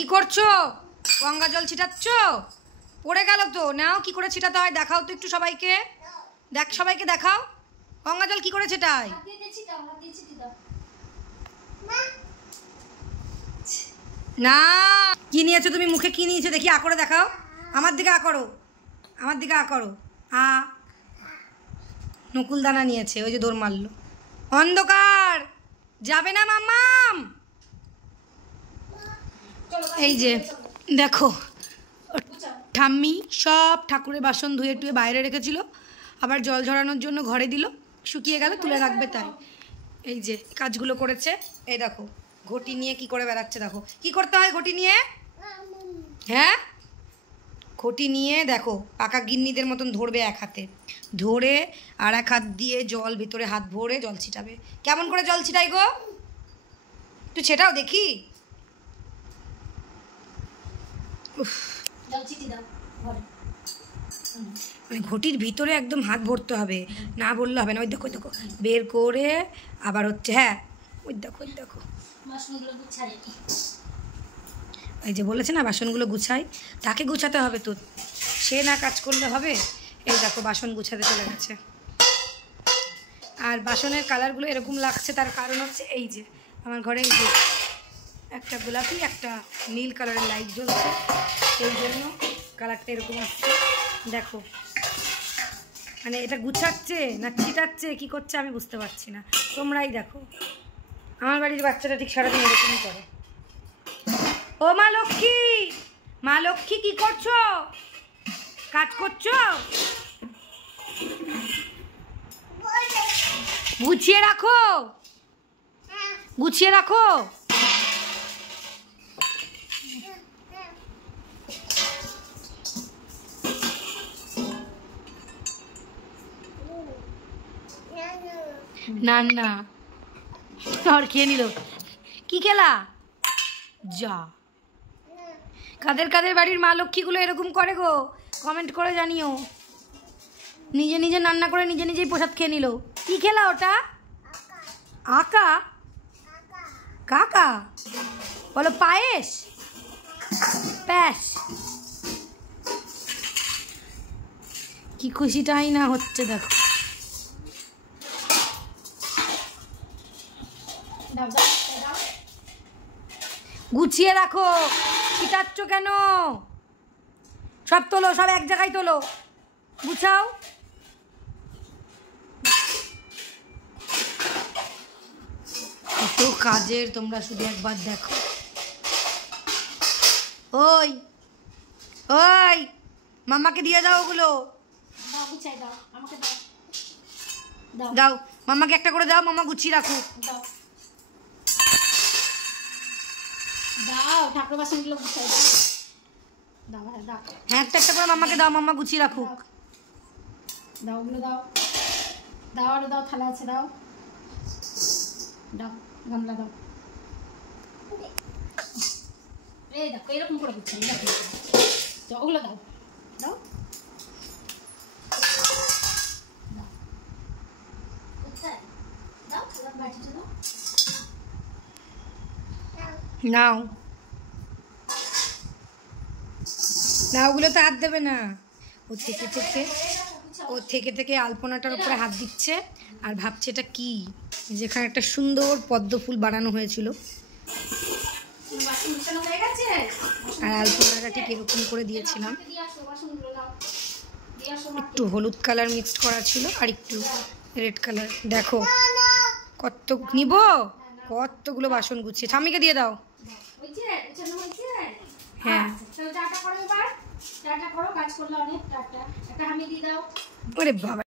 কি করছো? গঙ্গা জল ছিটাচ্ছ? পড়ে গেল তো। নাও কি করে ছিটাতে হয় দেখাও তো একটু সবাইকে। সবাইকে দেখাও গঙ্গা জল কি করে ছিটায়। না কি নিয়েছো তুমি? মুখে কি নিয়েছো দেখি? আ করে দেখাও। আমার দিকে আ করো, আমার দিকে আ করো। আ নকুল দানা নিয়েছে, ওই যে দৌড় মারলো। অন্ধকার যাবে না মাম্মাম। এই যে দেখো ঠাম্মি সব ঠাকুরের বাসন ধুয়ে টুয়ে বাইরে রেখেছিল, আবার জল ঝরানোর জন্য ঘরে দিল, শুকিয়ে গেলে তুলে রাখবে তাই। এই যে কাজগুলো করেছে। এই দেখো ঘটি নিয়ে কি করে বেড়াচ্ছে, দেখো কি করতে হয় ঘটি নিয়ে। হ্যাঁ ঘটি নিয়ে দেখো পাকা গিন্নিদের মতন ধরবে, এক হাতে ধরে আর এক হাত দিয়ে জল ভিতরে হাত ভরে জল ছিটাবে। কেমন করে জল ছিটাই গো? তুই সেটাও দেখি। মানে ঘটির ভিতরে একদম হাত ভরতে হবে, না বললে হবে না। ওই দেখো দেখো বের করে আবার হচ্ছে। হ্যাঁ ওই দেখো ওই দেখো, এই যে বলেছে না বাসনগুলো গুছাই, তাকে গুছাতে হবে তো, সে না কাজ করলে হবে। এই দেখো বাসন গুছাতে চলে গেছে। আর বাসনের কালারগুলো এরকম লাগছে, তার কারণ হচ্ছে এই যে আমার ঘরে এই যে একটা গোলাপি একটা নীল কালারের লাইট জ্বলছে, সেই জন্য কালারটা এরকম আসছে। দেখো মানে এটা গুছাচ্ছে না ছিটাচ্ছে কি করছে আমি বুঝতে পারছি না, তোমরাই দেখো। আমার বাড়ির বাচ্চাটা ঠিক সারাদিন এরকমই করে। ও মা লক্ষ্মী, মা লক্ষ্মী কি করছো? কাজ করছো? গুছিয়ে রাখো, গুছিয়ে রাখো। না না আর খেয়ে নিল। কি খেলা? যা কাদের কাদের বাড়ির মা লক্ষ্মীগুলো এরকম করে গো, কমেন্ট করে জানিও। নিজে নিজে রান্না করে নিজে নিজেই প্রসাদ খেয়ে নিল। কি খেলা ওটা? আকা কাকা বলো, পায়েস প্যাস। কি খুশিটাই না হচ্ছে দেখো। গুছিয়ে রাখো, ছিটাচ্ছ কেন? সব তোলো, সব এক জায়গায় তোলো, গুছাও। কত কাজের তোমরা শুধু একবার দেখো। ওই ওই মাম্মাকে দিয়ে দাও ওগুলো, দাও মাম্মাকে একটা করে দাও, মাম্মা গুছিয়ে রাখুক। দাও ঠাকুর বাসনগুলো গুছাই দাও। দাও দাও, হ্যাঁ একটা একটা করে মাম্মাকে দাও, মাম্মা গুছিয়ে রাখুক। দাও ওগুলো দাও, দাও আরো দাও, থালা আছে দাও, দাও গামলা দাও। এই দেখো এরকম করে গুছাই, দেখো ওগুলো দাও দাও দাও, থালা বাটিটা দাও। নাও না ওগুলো তো হাত দেবে না। ও থেকে থেকে আলপনাটার উপরে হাত দিচ্ছে আর ভাবছে এটা কি, যেখানে একটা সুন্দর পদ্ম ফুল বানানো হয়েছিল। আর আলপনাটা ঠিক এরকম করে দিয়েছিলাম, একটু হলুদ কালার মিক্সড করা ছিল আর একটু রেড কালার। দেখো কত নিব, কতগুলো বাসন গুছিয়ে। ঠাম্মিকে দিয়ে দাও। হ্যাঁ ওরে বাবা।